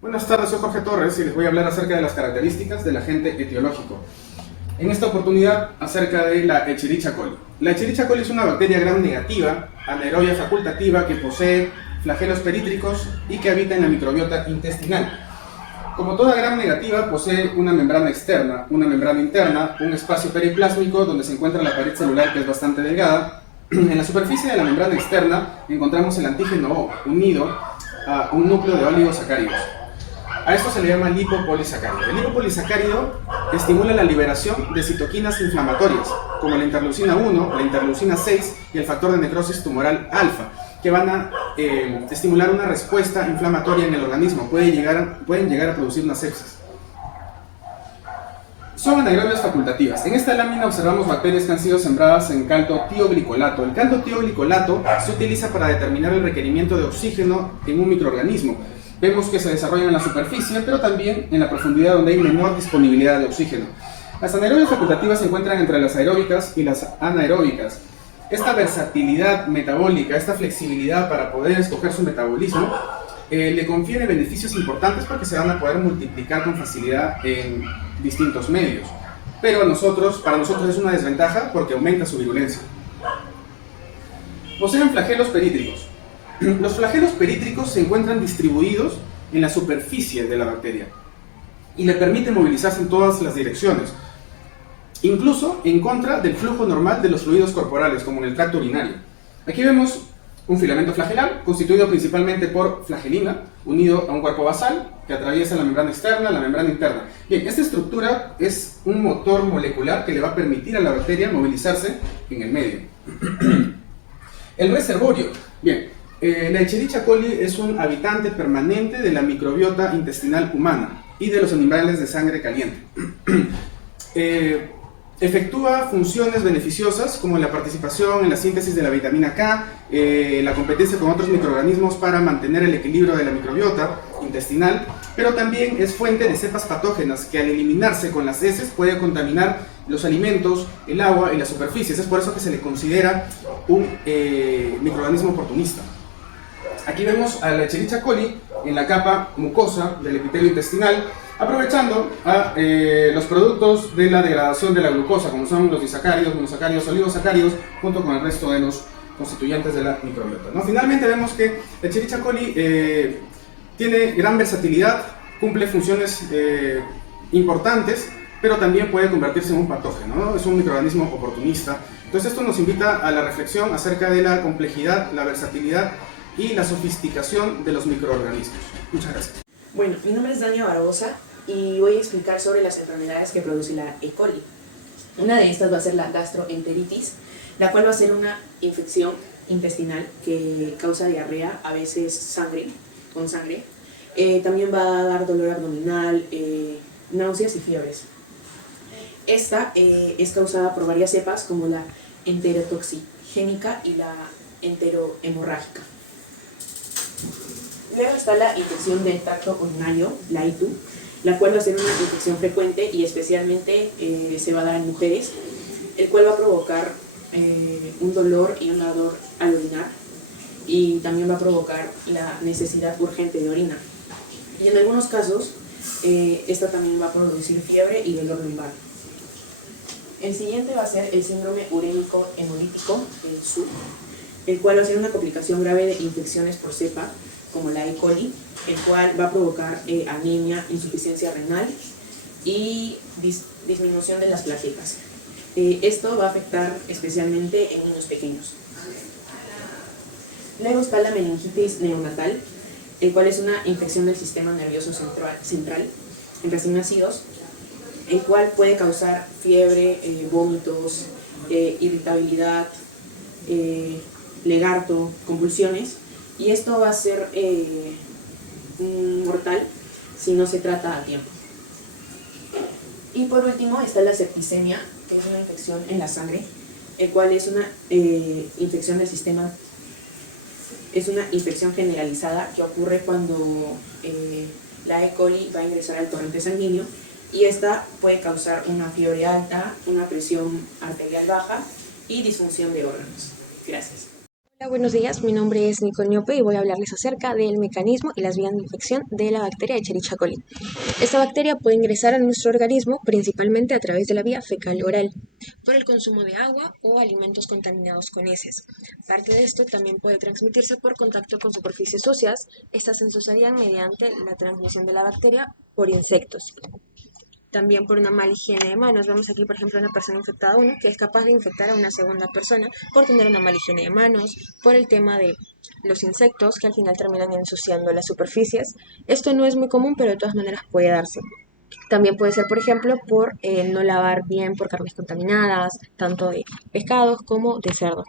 Buenas tardes, soy Jorge Torres y les voy a hablar acerca de las características del agente etiológico. En esta oportunidad, acerca de la Escherichia coli. La Escherichia coli es una bacteria gram negativa, anaerobia facultativa, que posee flagelos perítricos y que habita en la microbiota intestinal. Como toda gram negativa, posee una membrana externa, una membrana interna, un espacio periplásmico donde se encuentra la pared celular, que es bastante delgada. En la superficie de la membrana externa encontramos el antígeno O, unido a un núcleo de oligosacáridos. A esto se le llama lipopolisacárido. El lipopolisacárido estimula la liberación de citoquinas inflamatorias, como la interleucina 1, la interleucina 6 y el factor de necrosis tumoral alfa, que van a estimular una respuesta inflamatoria en el organismo. Pueden llegar a producir una sepsis. Son anaerobias facultativas. En esta lámina observamos bacterias que han sido sembradas en caldo tioglicolato. El caldo tioglicolato se utiliza para determinar el requerimiento de oxígeno en un microorganismo. Vemos que se desarrollan en la superficie, pero también en la profundidad donde hay menor disponibilidad de oxígeno. Las anaerobias facultativas se encuentran entre las aeróbicas y las anaeróbicas. Esta versatilidad metabólica, esta flexibilidad para poder escoger su metabolismo, le confiere beneficios importantes porque se van a poder multiplicar con facilidad en distintos medios. Pero para nosotros es una desventaja porque aumenta su virulencia. Poseen flagelos perítricos. Los flagelos perítricos se encuentran distribuidos en la superficie de la bacteria y le permiten movilizarse en todas las direcciones, incluso en contra del flujo normal de los fluidos corporales, como en el tracto urinario. Aquí vemos un filamento flagelar constituido principalmente por flagelina, unido a un cuerpo basal que atraviesa la membrana externa, la membrana interna. Bien, esta estructura es un motor molecular que le va a permitir a la bacteria movilizarse en el medio. El reservorio. Bien, la Escherichia coli es un habitante permanente de la microbiota intestinal humana y de los animales de sangre caliente. Efectúa funciones beneficiosas como la participación en la síntesis de la vitamina K, la competencia con otros microorganismos para mantener el equilibrio de la microbiota intestinal, pero también es fuente de cepas patógenas que al eliminarse con las heces puede contaminar los alimentos, el agua y las superficies. Es por eso que se le considera un microorganismo oportunista. Aquí vemos a la Escherichia coli en la capa mucosa del epitelio intestinal, aprovechando los productos de la degradación de la glucosa, como son los disacáridos, monosacáridos, oligosacáridos, junto con el resto de los constituyentes de la microbiota, ¿no? Finalmente vemos que la Escherichia coli tiene gran versatilidad, cumple funciones importantes, pero también puede convertirse en un patógeno, ¿no? Es un microorganismo oportunista. Entonces esto nos invita a la reflexión acerca de la complejidad, la versatilidad y la sofisticación de los microorganismos. Muchas gracias. Bueno, mi nombre es Dania Barbosa y voy a explicar sobre las enfermedades que produce la E. coli. Una de estas va a ser la gastroenteritis, la cual va a ser una infección intestinal que causa diarrea, a veces sangre. También va a dar dolor abdominal, náuseas y fiebres. Esta es causada por varias cepas como la enterotoxigénica y la enterohemorrágica. Luego está la infección del tracto urinario, la ITU, la cual va a ser una infección frecuente y especialmente se va a dar en mujeres, el cual va a provocar un dolor y un ardor al orinar y también va a provocar la necesidad urgente de orina. Y en algunos casos, esta también va a producir fiebre y dolor lumbar. El siguiente va a ser el síndrome urémico hemolítico, el SUH, el cual va a ser una complicación grave de infecciones por cepa, como la E. coli, el cual va a provocar anemia, insuficiencia renal y disminución de las plaquetas. Esto va a afectar especialmente en niños pequeños. Luego está la meningitis neonatal, el cual es una infección del sistema nervioso central en recién nacidos, el cual puede causar fiebre, vómitos, irritabilidad, legarto, convulsiones, y esto va a ser mortal si no se trata a tiempo. Y por último está la septicemia, que es una infección en la sangre, el cual es una infección del sistema, es una infección generalizada que ocurre cuando la E. coli va a ingresar al torrente sanguíneo, y esta puede causar una fiebre alta, una presión arterial baja y disfunción de órganos. Gracias. Hola, buenos días. Mi nombre es Nicole Niope y voy a hablarles acerca del mecanismo y las vías de infección de la bacteria Escherichia coli. Esta bacteria puede ingresar a nuestro organismo principalmente a través de la vía fecal-oral, por el consumo de agua o alimentos contaminados con heces. Aparte de esto, también puede transmitirse por contacto con superficies sucias. Estas se ensuciarían mediante la transmisión de la bacteria por insectos. También por una mala higiene de manos. Vemos aquí, por ejemplo, una persona infectada 1 que es capaz de infectar a una segunda persona por tener una mala higiene de manos, por el tema de los insectos que al final terminan ensuciando las superficies. Esto no es muy común, pero de todas maneras puede darse. También puede ser, por ejemplo, por no lavar bien por carnes contaminadas, tanto de pescados como de cerdo.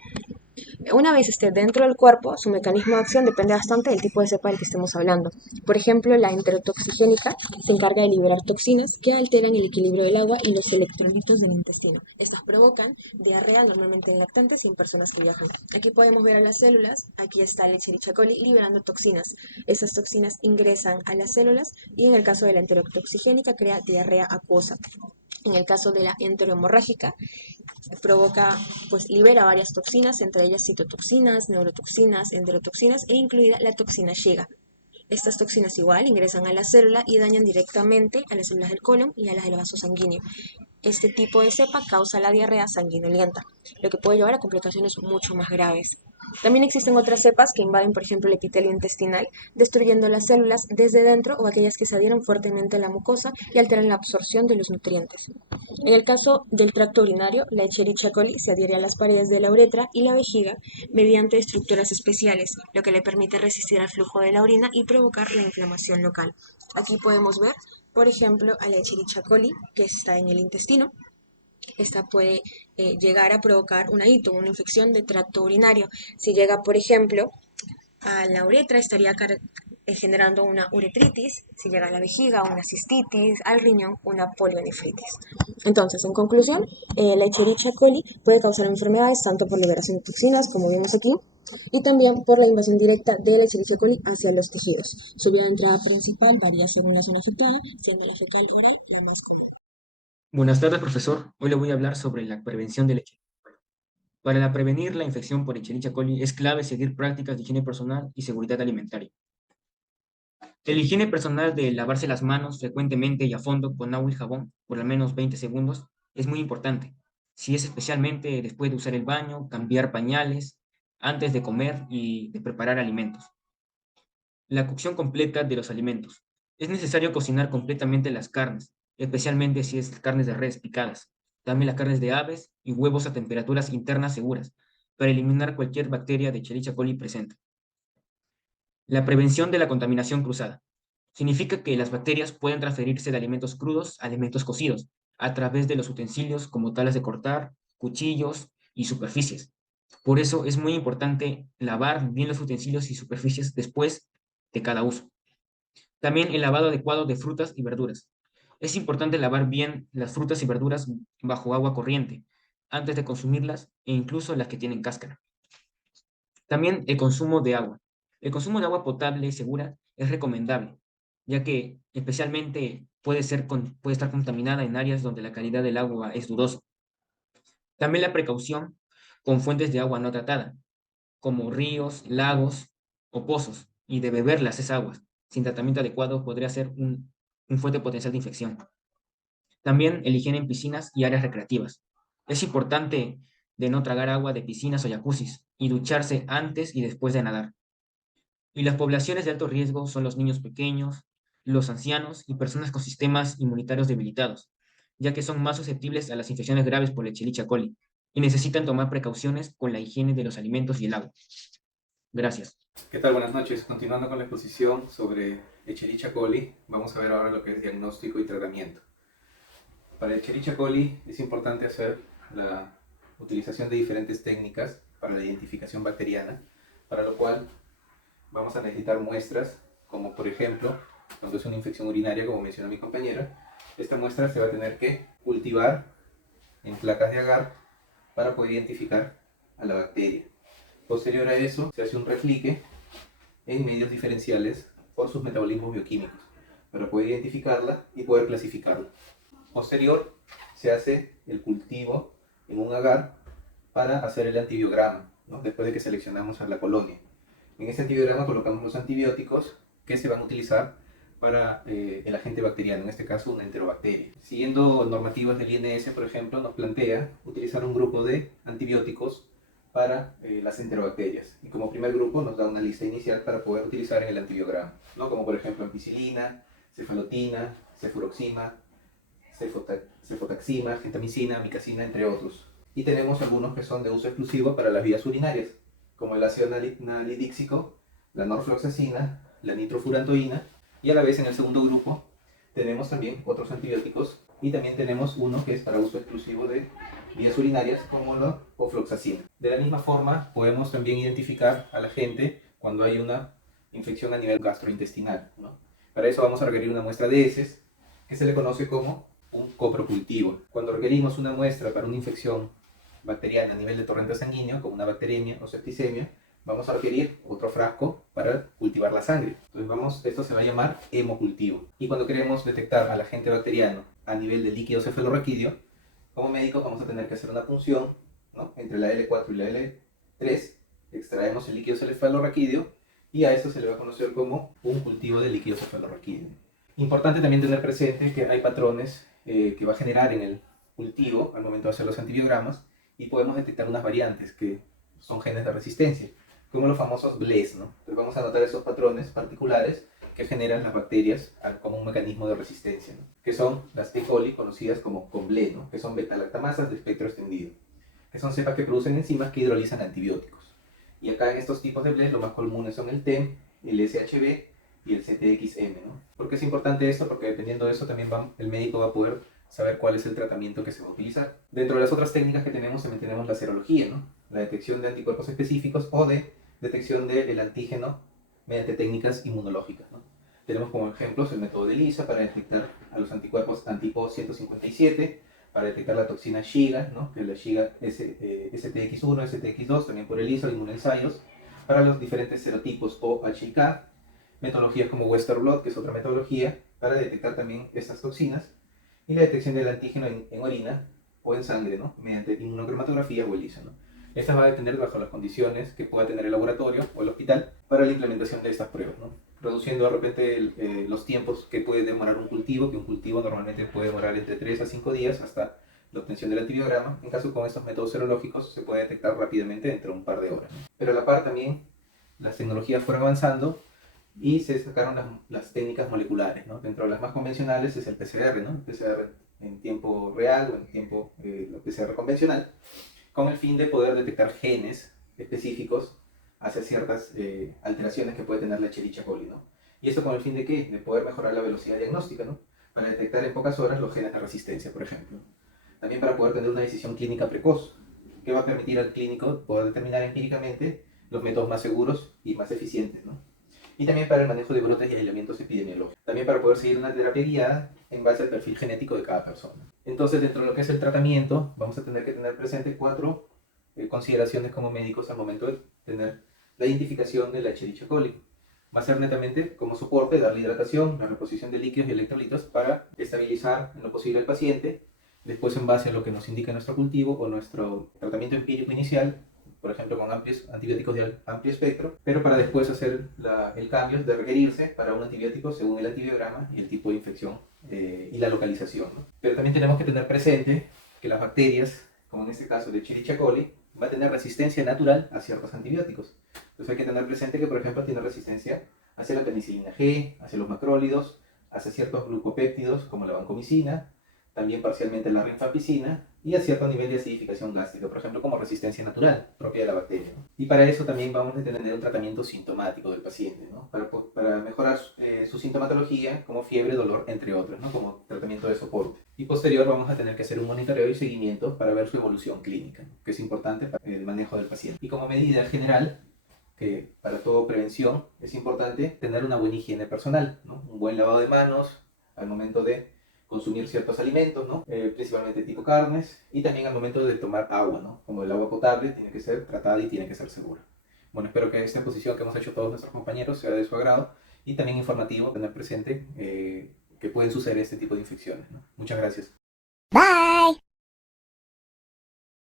Una vez esté dentro del cuerpo, su mecanismo de acción depende bastante del tipo de cepa del que estemos hablando. Por ejemplo, la enterotoxigénica se encarga de liberar toxinas que alteran el equilibrio del agua y los electrolitos del intestino. Estas provocan diarrea normalmente en lactantes y en personas que viajan. Aquí podemos ver a las células, aquí está el Escherichia coli liberando toxinas. Esas toxinas ingresan a las células y en el caso de la enterotoxigénica crea diarrea acuosa. En el caso de la enterohemorrágica, provoca, pues libera varias toxinas, entre ellas citotoxinas, neurotoxinas, enterotoxinas e incluida la toxina Shiga. Estas toxinas igual ingresan a la célula y dañan directamente a las células del colon y a las del vaso sanguíneo. Este tipo de cepa causa la diarrea sanguinolenta, lo que puede llevar a complicaciones mucho más graves. También existen otras cepas que invaden, por ejemplo, el epitelio intestinal, destruyendo las células desde dentro o aquellas que se adhieren fuertemente a la mucosa y alteran la absorción de los nutrientes. En el caso del tracto urinario, la Escherichia coli se adhiere a las paredes de la uretra y la vejiga mediante estructuras especiales, lo que le permite resistir al flujo de la orina y provocar la inflamación local. Aquí podemos ver, por ejemplo, a la Escherichia coli, que está en el intestino. Esta puede llegar a provocar una ITO, una infección de tracto urinario. Si llega, por ejemplo, a la uretra, estaría generando una uretritis. Si llega a la vejiga, una cistitis, al riñón, una poliomifritis. Entonces, en conclusión, la Escherichia coli puede causar enfermedades tanto por liberación de toxinas, como vimos aquí, y también por la invasión directa de la Escherichia coli hacia los tejidos. Su vía de entrada principal varía según la zona afectada, siendo la fecal oral la más común. Buenas tardes, profesor. Hoy le voy a hablar sobre la prevención del Escherichia coli. Para prevenir la infección por Escherichia coli es clave seguir prácticas de higiene personal y seguridad alimentaria. La higiene personal de lavarse las manos frecuentemente y a fondo con agua y jabón por al menos 20 segundos es muy importante. Si es especialmente después de usar el baño, cambiar pañales, antes de comer y de preparar alimentos. La cocción completa de los alimentos. Es necesario cocinar completamente las carnes, especialmente si es carnes de res picadas. También las carnes de aves y huevos a temperaturas internas seguras, para eliminar cualquier bacteria de Escherichia coli presente. La prevención de la contaminación cruzada. Significa que las bacterias pueden transferirse de alimentos crudos a alimentos cocidos, a través de los utensilios como tablas de cortar, cuchillos y superficies. Por eso es muy importante lavar bien los utensilios y superficies después de cada uso. También el lavado adecuado de frutas y verduras. Es importante lavar bien las frutas y verduras bajo agua corriente, antes de consumirlas e incluso las que tienen cáscara. También el consumo de agua. El consumo de agua potable y segura es recomendable, ya que especialmente puede estar contaminada en áreas donde la calidad del agua es dudosa. También la precaución con fuentes de agua no tratada, como ríos, lagos o pozos, y de beberlas esas aguas sin tratamiento adecuado podría ser un fuerte potencial de infección. También el higiene en piscinas y áreas recreativas. Es importante de no tragar agua de piscinas o jacuzzis y ducharse antes y después de nadar. Y las poblaciones de alto riesgo son los niños pequeños, los ancianos y personas con sistemas inmunitarios debilitados, ya que son más susceptibles a las infecciones graves por Escherichia coli y necesitan tomar precauciones con la higiene de los alimentos y el agua. Gracias. ¿Qué tal? Buenas noches. Continuando con la exposición sobre Escherichia coli, vamos a ver ahora lo que es diagnóstico y tratamiento. Para Escherichia coli es importante hacer la utilización de diferentes técnicas para la identificación bacteriana, para lo cual vamos a necesitar muestras, como por ejemplo, cuando es una infección urinaria, como mencionó mi compañera, esta muestra se va a tener que cultivar en placas de agar para poder identificar a la bacteria. Posterior a eso, se hace un reflique en medios diferenciales por sus metabolismos bioquímicos, para poder identificarla y poder clasificarla. Posterior, se hace el cultivo en un agar para hacer el antibiograma, ¿no? Después de que seleccionamos a la colonia. En este antibiograma colocamos los antibióticos que se van a utilizar para el agente bacteriano, en este caso una enterobacteria. Siguiendo normativas del INS, por ejemplo, nos plantea utilizar un grupo de antibióticos para las enterobacterias. Y como primer grupo nos da una lista inicial para poder utilizar en el antibiograma, ¿no? Como por ejemplo ampicilina, cefalotina, cefuroxima, cefotaxima, gentamicina, amicacina, entre otros. Y tenemos algunos que son de uso exclusivo para las vías urinarias, como el ácido nalidíxico, la norfloxacina, la nitrofurantoína, y a la vez en el segundo grupo tenemos también otros antibióticos y también tenemos uno que es para uso exclusivo de vías urinarias como la ofloxacina. De la misma forma podemos también identificar a la gente cuando hay una infección a nivel gastrointestinal, ¿no? Para eso vamos a requerir una muestra de heces que se le conoce como un coprocultivo. Cuando requerimos una muestra para una infección bacteriana a nivel de torrente sanguíneo, como una bacteremia o septicemia, vamos a requerir otro frasco para cultivar la sangre. Entonces esto se va a llamar hemocultivo. Y cuando queremos detectar al agente bacteriano a nivel de líquido cefalorraquídeo, como médicos vamos a tener que hacer una punción, ¿no?, entre la L4 y la L3, extraemos el líquido cefalorraquídeo y a esto se le va a conocer como un cultivo de líquido cefalorraquídeo. Importante también tener presente que hay patrones que va a generar en el cultivo al momento de hacer los antibiogramas y podemos detectar unas variantes que son genes de resistencia, como los famosos BLES, ¿no? Entonces vamos a notar esos patrones particulares que generan las bacterias como un mecanismo de resistencia, ¿no?, que son las E. coli, conocidas como con BLE, ¿no?, que son beta-lactamasas de espectro extendido, que son cepas que producen enzimas que hidrolizan antibióticos. Y acá en estos tipos de BLE los más comunes son el TEM, el SHB y el CTXM, ¿no? ¿Por qué es importante esto? Porque dependiendo de eso también el médico va a poder saber cuál es el tratamiento que se va a utilizar. Dentro de las otras técnicas que tenemos también tenemos la serología, ¿no?, la detección de anticuerpos específicos o de detección del antígeno mediante técnicas inmunológicas, ¿no? Tenemos como ejemplos el método de ELISA para detectar a los anticuerpos anti-PO 157, para detectar la toxina Shiga, ¿no?, que es la Shiga STX1, STX2, también por ELISA o inmunoensayos, para los diferentes serotipos O, H y K, metodologías como Western Blot, que es otra metodología para detectar también estas toxinas, y la detección del antígeno en orina o en sangre, ¿no?, mediante inmunocromatografía o ELISA, ¿no? Esta va a depender bajo las condiciones que pueda tener el laboratorio o el hospital para la implementación de estas pruebas, ¿no?, reduciendo de repente los tiempos que puede demorar un cultivo, que un cultivo normalmente puede demorar entre 3 a 5 días hasta la obtención del antibiograma. En caso con estos métodos serológicos se puede detectar rápidamente dentro de un par de horas, ¿no? Pero a la par también las tecnologías fueron avanzando y se sacaron las técnicas moleculares, ¿no? Dentro de las más convencionales es el PCR, ¿no?, el PCR en tiempo real o en tiempo el PCR convencional, con el fin de poder detectar genes específicos hacia ciertas alteraciones que puede tener la Escherichia coli, ¿no? ¿Y esto con el fin de qué? De poder mejorar la velocidad diagnóstica, ¿no?, para detectar en pocas horas los genes de resistencia, por ejemplo. También para poder tener una decisión clínica precoz, que va a permitir al clínico poder determinar empíricamente los métodos más seguros y más eficientes, ¿no? Y también para el manejo de brotes y aislamientos epidemiológicos. También para poder seguir una terapia guiada en base al perfil genético de cada persona. Entonces, dentro de lo que es el tratamiento, vamos a tener que tener presente 4 consideraciones como médicos al momento de tener la identificación de la Escherichia coli. Va a ser netamente como soporte, darle hidratación, la reposición de líquidos y electrolitos para estabilizar en lo posible al paciente. Después, en base a lo que nos indica nuestro cultivo o nuestro tratamiento empírico inicial, por ejemplo con amplios antibióticos de amplio espectro, pero para después hacer el cambio de requerirse para un antibiótico según el antibiograma y el tipo de infección y la localización, ¿no? Pero también tenemos que tener presente que las bacterias, como en este caso de Escherichia coli, va a tener resistencia natural a ciertos antibióticos. Entonces hay que tener presente que, por ejemplo, tiene resistencia hacia la penicilina G, hacia los macrólidos, hacia ciertos glucopéptidos como la vancomicina, también parcialmente la rifampicina y a cierto nivel de acidificación gástrica, por ejemplo, como resistencia natural propia de la bacteria, ¿no? Y para eso también vamos a tener un tratamiento sintomático del paciente, ¿no?, para mejorar su sintomatología, como fiebre, dolor, entre otros, ¿no?, como tratamiento de soporte. Y posterior vamos a tener que hacer un monitoreo y seguimiento para ver su evolución clínica, ¿no?, que es importante para el manejo del paciente. Y como medida general, que para toda prevención es importante tener una buena higiene personal, ¿no?, un buen lavado de manos al momento de consumir ciertos alimentos, ¿no?, principalmente tipo carnes, y también al momento de tomar agua, ¿no?, como el agua potable tiene que ser tratada y tiene que ser segura. Bueno, espero que esta exposición que hemos hecho todos nuestros compañeros sea de su agrado y también informativo tener presente que pueden suceder este tipo de infecciones, ¿no? Muchas gracias. Bye.